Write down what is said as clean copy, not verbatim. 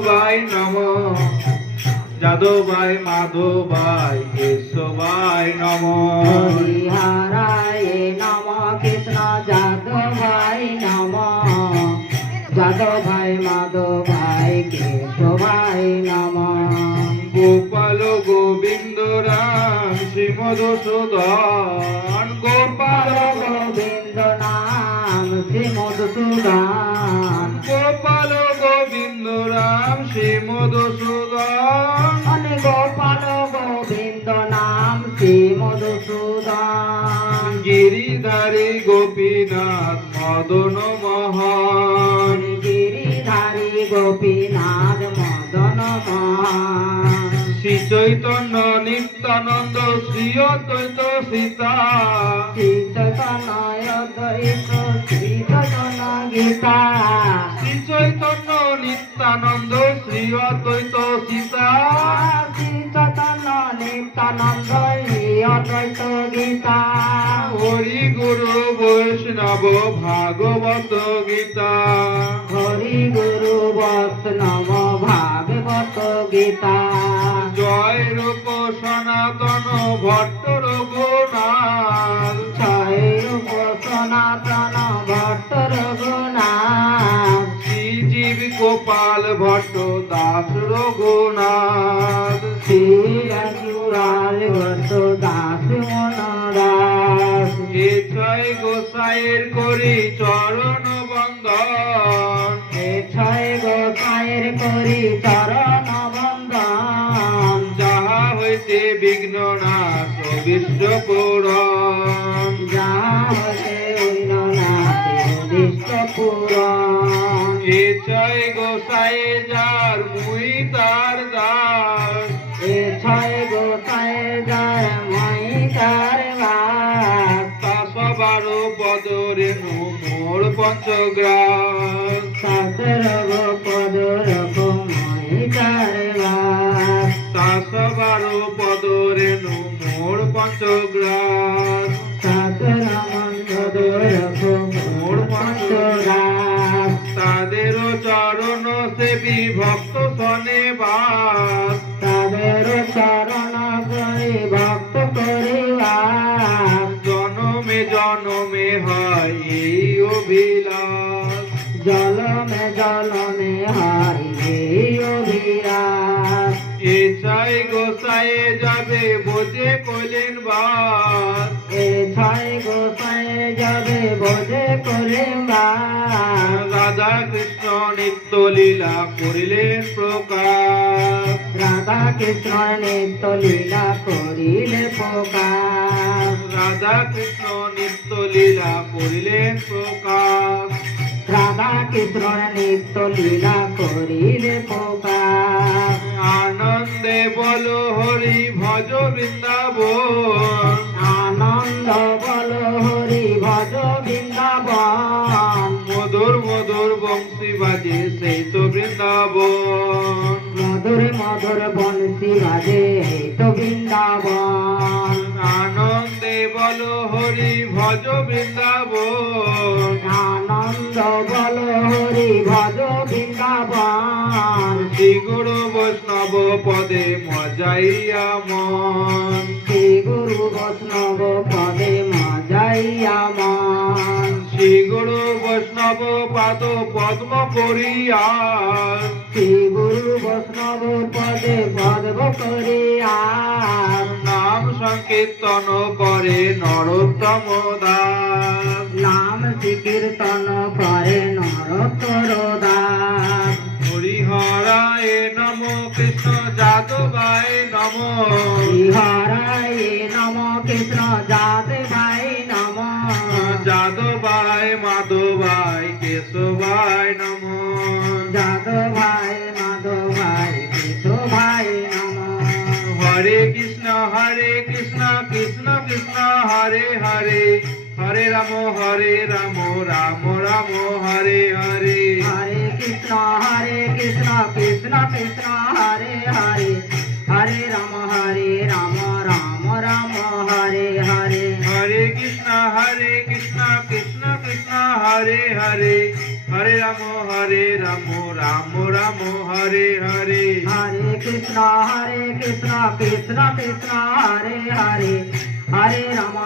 কেশবায় নমঃ যাদবায় মাধবায় কেশবায় নমঃ হরিহরায় নমঃ কৃষ্ণ যাদবায় নমঃ যাদবায় মাধবায় কেশবায় নমঃ গোপাল গোবিন্দ রাম শ্রী মধুসূদন গোপাল গোবিন্দ নাম শ্রী মধুসূদন গোপাল গোবিন্দ রাম শ্রী মধুসূদন গোপাল গোবিন্দ নাম শ্রী মধুসূদন গিরিধারী গোপীনাথ মদন মোহন গিরিধারী গোপীনাথ মদন মোহন শ্রী চৈতন্য নিত্যানন্দ শ্রী অদ্বৈত সীতা শ্রী চৈতন্য অদ্বৈত শ্রী চৈতন্য গীতা শ্রী চৈতন্য নিত্যানন্দ শ্রী অদ্বৈত সীতা শ্রী চৈতন্য নিত্যানন্দ শ্রী অদ্বৈত গীতা হরি গুরু বৈষ্ণব ভাগবত গীতা হরি গুরু বৈষ্ণব ভাগবত গীতা জয় রূপ সনাতন ভট্ট রঘুনাথ জয় রূপ সনাতন ভট্ট রঘুনাথ শ্রী জীব গোপাল ভট্ট দাস রঘুনাথ শ্রী রাজুলাল ভট্ট দাস মনোদাস এ ছয় গোসাইয়ের করি চরণ বন্দন এ ছয় গোসাইয়ের করি চরণ বন্দন যাহা হইতে বিঘ্ন নাশ অবিষ্ট পুরন যাহা হতে ঐরনাথে উদিষ্ট পুরন এ ছয় গোসাইয়ে যার মুই তার দাস এ ছয় গোসাই যার মই কারবার তা সবার পদরেণু মোর পঞ্চগ্রাস সতর পদ রকম মই কারবার তা সবার পদরেণু মোর পঞ্চগ্রাস সতর মন্দ রকম মোর পঞ্চরাস তাদের চরণ সেবী ভক্ত সনে বাস তাদের চরণ করে ভক্ত করিবার জনমে জনমে হয় এই অভিলাষ জলমে হারি এই অভিলাষ এ চাই গোসাইয়ে যাবে বোঝে কইলেন বাস এ ছয় গোসাই যাবে বোঝে করে রাধা কৃষ্ণ নিত্য লীলা করিলেন প্রকাশ রাধা কৃষ্ণ নিত্য লীলা করিলে প্রকাশ রাধা কৃষ্ণ নিত্য লীলা করিলেন প্রকাশ রাধা কৃষ্ণ নিত্য লীলা করিলে প্রকাশ আনন্দে বলো হরি ভজ বৃন্দাবন আনন্দ বল হরি ভজ বৃন্দাবন মধুর মধুর বংশী বাজে সেই তো বৃন্দাবন মধুর মধুর বংশী বাজে এই তো বৃন্দাবন আনন্দে বলো হরি ভজ বৃন্দাবন আনন্দ বল হরি ভজ বৃন্দাবন শ্রী গুরু বৈষ্ণব পদে মজাইয়া মন শ্রী গুরু বৈষ্ণব পদে মজাইয়া মন শ্রী গুরু বৈষ্ণব পাদ পদ্ম করিয়া শ্রী গুরু বৈষ্ণব পদে পদ্ম করিয়া নাম সংকীর্তন করে নরোত্তম দাস নাম কীর্তন করে নরোত্তর দাস হরিহরায় নম কৃষ্ণ যাদবায় নম হরিহরায় নম কৃষ্ণ যাদবায় নম যাদবায় মাধবায় কেশবায় নম যাদবায় মাধবায় কেশবায় নম হরে কৃষ্ণ কৃষ্ণ কৃষ্ণ হরে হরে হরে রাম রাম রাম হরে হরে হরে কৃষ্ণ কৃষ্ণ কৃষ্ণ হরে হরে হরে রাম রাম রাম হরে হরে হরে কৃষ্ণ কৃষ্ণ কৃষ্ণ হরে হরে হরে রাম রাম রাম রাম হরে হরে হরে কৃষ্ণ কৃষ্ণ কৃষ্ণ হরে হরে হরে রাম